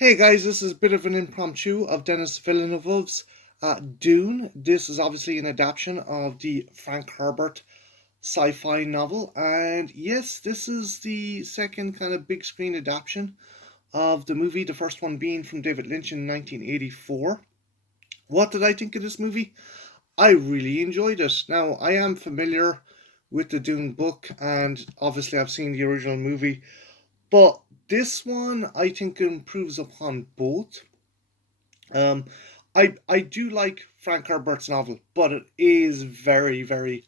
Hey guys, this is a bit of an impromptu of Denis Villeneuve's Dune. This is obviously an adaptation of the Frank Herbert sci-fi novel, and yes, this is the second kind of big screen adaptation of the movie, the first one being from David Lynch in 1984. What did I think of this movie? I really enjoyed it. Now, I am familiar with the Dune book, and obviously I've seen the original movie, but this one I think improves upon both. Um, I do like Frank Herbert's novel, but it is very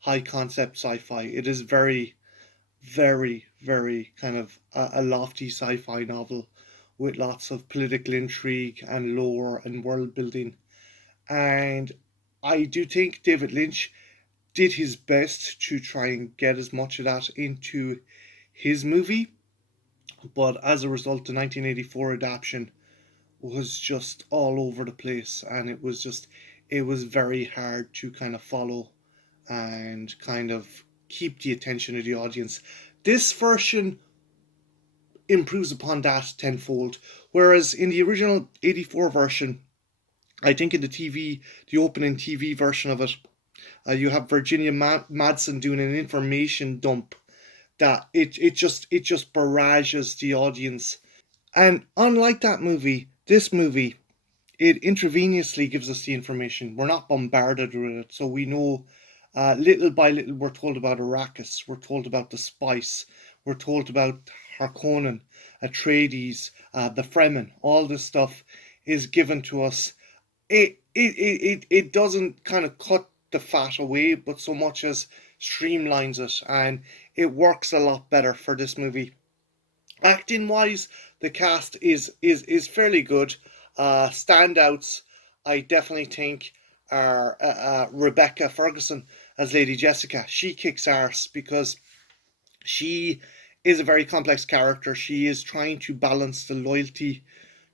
high concept sci-fi. It is very kind of a lofty sci-fi novel with lots of political intrigue and lore and world building. And I do think David Lynch did his best to try and get as much of that into his movie, but as a result, the 1984 adaptation was just all over the place, and it was very hard to kind of follow and kind of keep the attention of the audience. This version improves upon that tenfold, whereas in the original 84 version, I think in the opening TV version of it, you have Virginia Madsen doing an information dump that it just barrages the audience. And unlike that movie, this movie, it intravenously gives us the information. We're not bombarded with it, so we know little by little. We're told about Arrakis. We're told about the spice. We're told about Harkonnen, Atreides, the Fremen. All this stuff is given to us. It doesn't kind of cut the fat away, but so much as streamlines it, and it works a lot better for this movie. Acting wise, the cast is fairly good. Standouts, I definitely think, are Rebecca Ferguson as Lady Jessica. She kicks arse because she is a very complex character. She is trying to balance the loyalty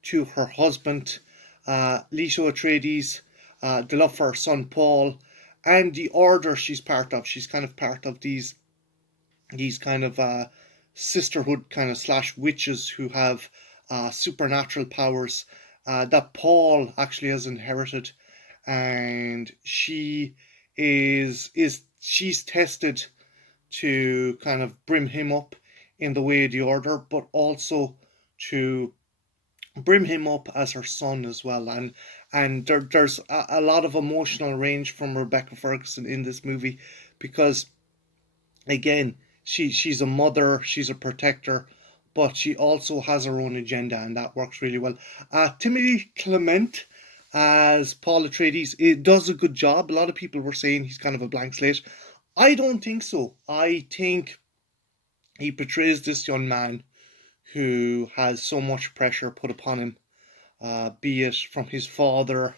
to her husband, Leto Atreides, the love for her son Paul, and the order she's part of. She's kind of part of these kind of sisterhood kind of slash witches who have supernatural powers that Paul actually has inherited, and she's tested to kind of brim him up in the way of the order, but also to brim him up as her son as well. And there's a lot of emotional range from Rebecca Ferguson in this movie because again, she's a mother, she's a protector, but she also has her own agenda, and that works really well. Timothy Clement as Paul Atreides, it does a good job. A lot of people were saying he's kind of a blank slate. I don't think so. I think he portrays this young man who has so much pressure put upon him, be it from his father,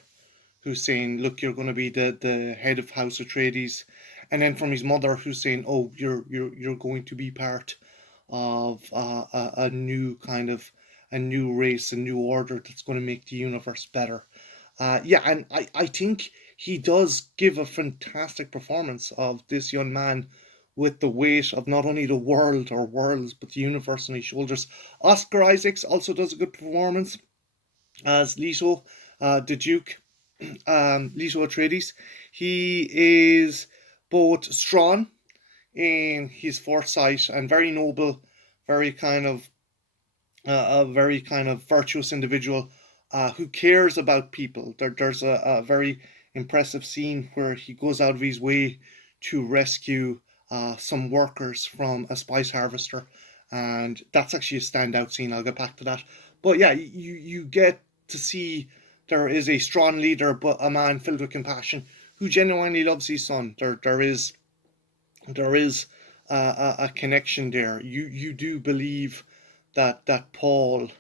who's saying, "Look, you're going to be the head of House Atreides," and then from his mother, who's saying, "Oh, you're going to be part of a new kind of a new race, a new order that's going to make the universe better." Yeah, and I think he does give a fantastic performance of this young man with the weight of not only the world or worlds but the universe on his shoulders. Oscar Isaacs also does a good performance as Leto, the Duke, Leto Atreides. He is both strong in his foresight and very noble, very kind of a very kind of virtuous individual who cares about people. There's a very impressive scene where he goes out of his way to rescue some workers from a spice harvester, and that's actually a standout scene. I'll get back to that. But yeah, you get to see there is a strong leader, but a man filled with compassion who genuinely loves his son. There is a connection there. You do believe that Paul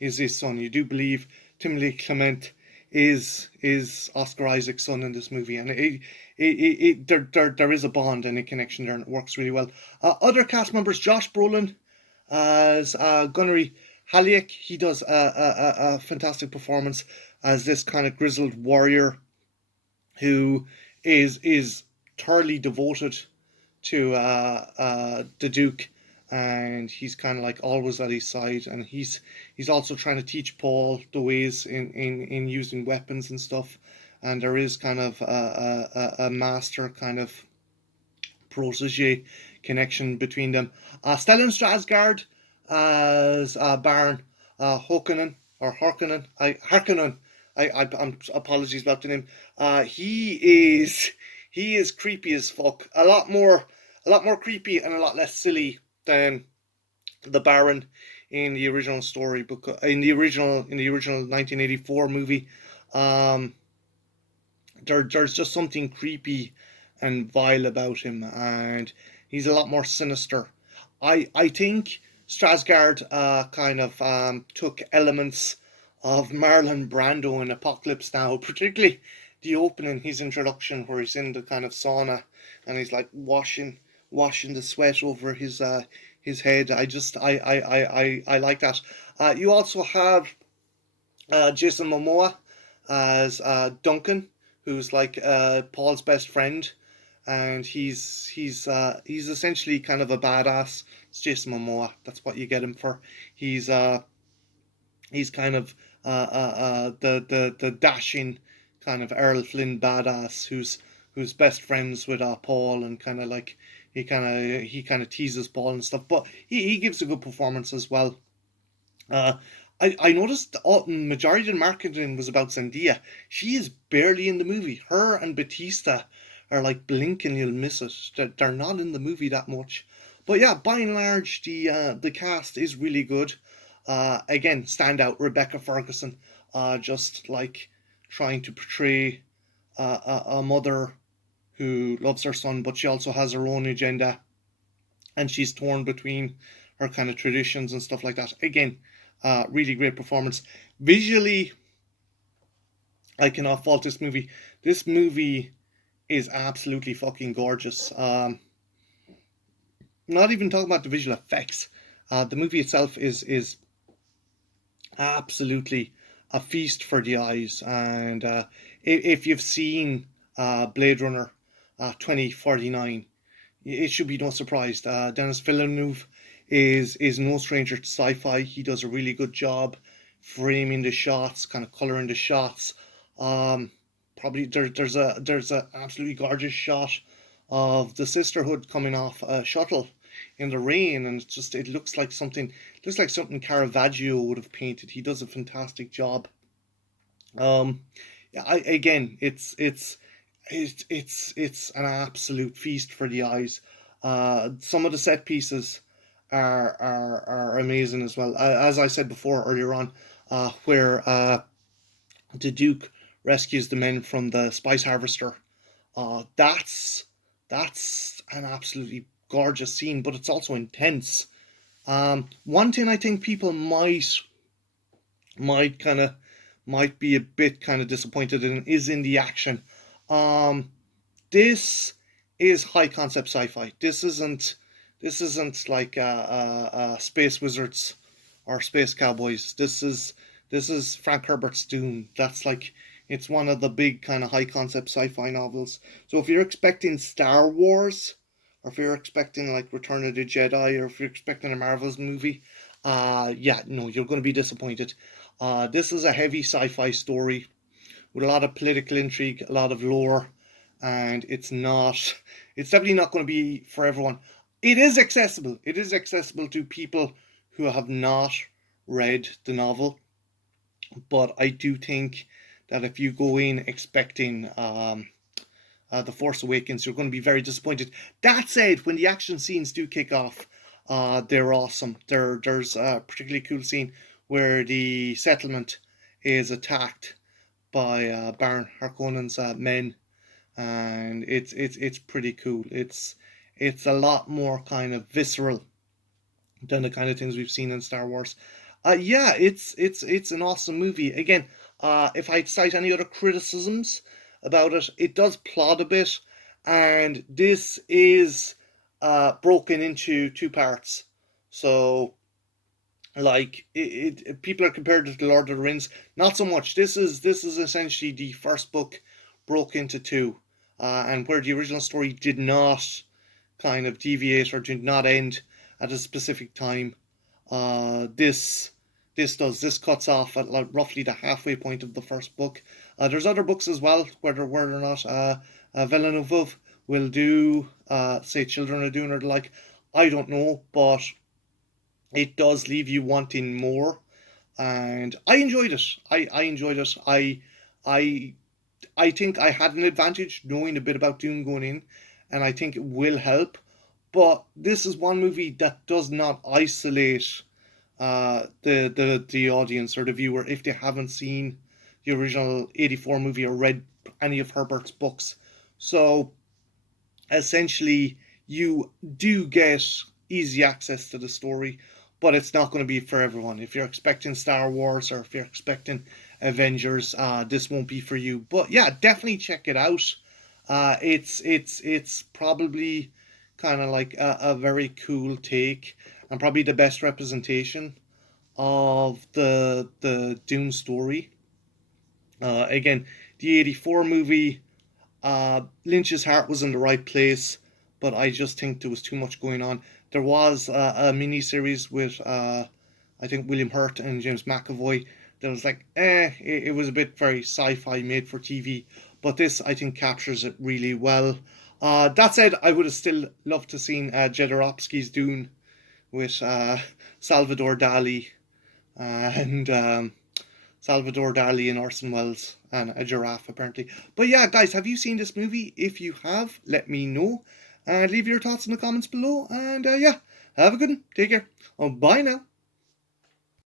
is his son. You do believe Timothy Clement is Oscar Isaac's son in this movie, and there is a bond and a connection there, and it works really well. Other cast members: Josh Brolin as Gunnery Haliak. He does a fantastic performance as this kind of grizzled warrior who is thoroughly devoted to the Duke, and he's kind of like always at his side, and he's also trying to teach Paul the ways in using weapons and stuff, and there is kind of a master kind of protege connection between them. Stellan Skarsgård as Baron Harkonnen or Harkonnen. Harkonnen. I'm apologies about the name. He is creepy as fuck. A lot more creepy and a lot less silly than the Baron in the original story book, in the original 1984 movie. Um, there's just something creepy and vile about him, and he's a lot more sinister. I think Strasgard kind of took elements of Marlon Brando in Apocalypse Now, particularly the opening, his introduction, where he's in the kind of sauna and he's like washing the sweat over his head. I like that. You also have Jason Momoa as Duncan, who's like Paul's best friend, and he's essentially kind of a badass. It's Jason Momoa. That's what you get him for. He's uh he's kind of the dashing kind of Errol Flynn badass who's best friends with Paul, and kind of like he kind of teases Paul and stuff, but he gives a good performance as well. Uh, I noticed the majority of the marketing was about Zendaya. She is barely in the movie. Her and Batista are like blink and you'll miss it. They're not in the movie that much. But yeah, by and large, the cast is really good. Again, standout Rebecca Ferguson, just like trying to portray a mother who loves her son, but she also has her own agenda, and she's torn between her kind of traditions and stuff like that. Again, really great performance. Visually, I cannot fault this movie. This movie is absolutely fucking gorgeous. Not even talking about the visual effects. The movie itself is absolutely a feast for the eyes. And if you've seen Blade Runner 2049, it should be no surprise. Denis Villeneuve is no stranger to sci-fi. He does a really good job framing the shots, kind of coloring the shots. Um, Probably there's a absolutely gorgeous shot of the sisterhood coming off a shuttle in the rain, and it looks like something Caravaggio would have painted. He does a fantastic job. Um, yeah, again, it's an absolute feast for the eyes. Some of the set pieces are amazing as well. As I said before earlier on, where the Duke rescues the men from the spice harvester. That's an absolutely gorgeous scene, but it's also intense. One thing I think people might kind of might be a bit kind of disappointed in is in the action. Um, this is high concept sci-fi. This isn't like space wizards or space cowboys. This is Frank Herbert's Dune. That's like it's one of the big kind of high concept sci-fi novels. So if you're expecting Star Wars, or if you're expecting like Return of the Jedi, or if you're expecting a Marvel's movie, yeah, no, you're going to be disappointed. This is a heavy sci-fi story with a lot of political intrigue, a lot of lore, and it's definitely not going to be for everyone. It is accessible. It is accessible to people who have not read the novel, but I do think that if you go in expecting The Force Awakens, you're going to be very disappointed. That said, when the action scenes do kick off, they're awesome. There's a particularly cool scene where the settlement is attacked by Baron Harkonnen's men, and it's pretty cool. It's a lot more kind of visceral than the kind of things we've seen in Star Wars. Yeah, it's an awesome movie. Again, if I cite any other criticisms about it, it does plot a bit, and this is broken into two parts. So, like, people are compared to the Lord of the Rings. Not so much. This is essentially the first book broke into two, and where the original story did not kind of deviate or did not end. at a specific time. This this cuts off at like roughly the halfway point of the first book. There's other books as well, whether or not Villeneuve will do say Children of Dune or the like, I don't know, but it does leave you wanting more. And I enjoyed it. I enjoyed it. I I think I had an advantage knowing a bit about Dune going in, and I think it will help. But this is one movie that does not isolate the audience or the viewer if they haven't seen the original '84 movie or read any of Herbert's books. So essentially, you do get easy access to the story, but it's not going to be for everyone. If you're expecting Star Wars or if you're expecting Avengers, this won't be for you. But yeah, definitely check it out. It's probably kind of like a very cool take and probably the best representation of the Dune story. Again, the '84 movie, Lynch's heart was in the right place, but I just think there was too much going on. There was a mini series with I think William Hurt and James McAvoy that was like, it was a bit very sci-fi made for TV, but this I think captures it really well. That said, I would have still loved to seen Jodorowsky's Dune with Salvador Dali and Salvador Dali and Orson Welles and a giraffe apparently. But yeah, guys, have you seen this movie? If you have, let me know and leave your thoughts in the comments below. And yeah, have a good one. Take care. Oh, bye now.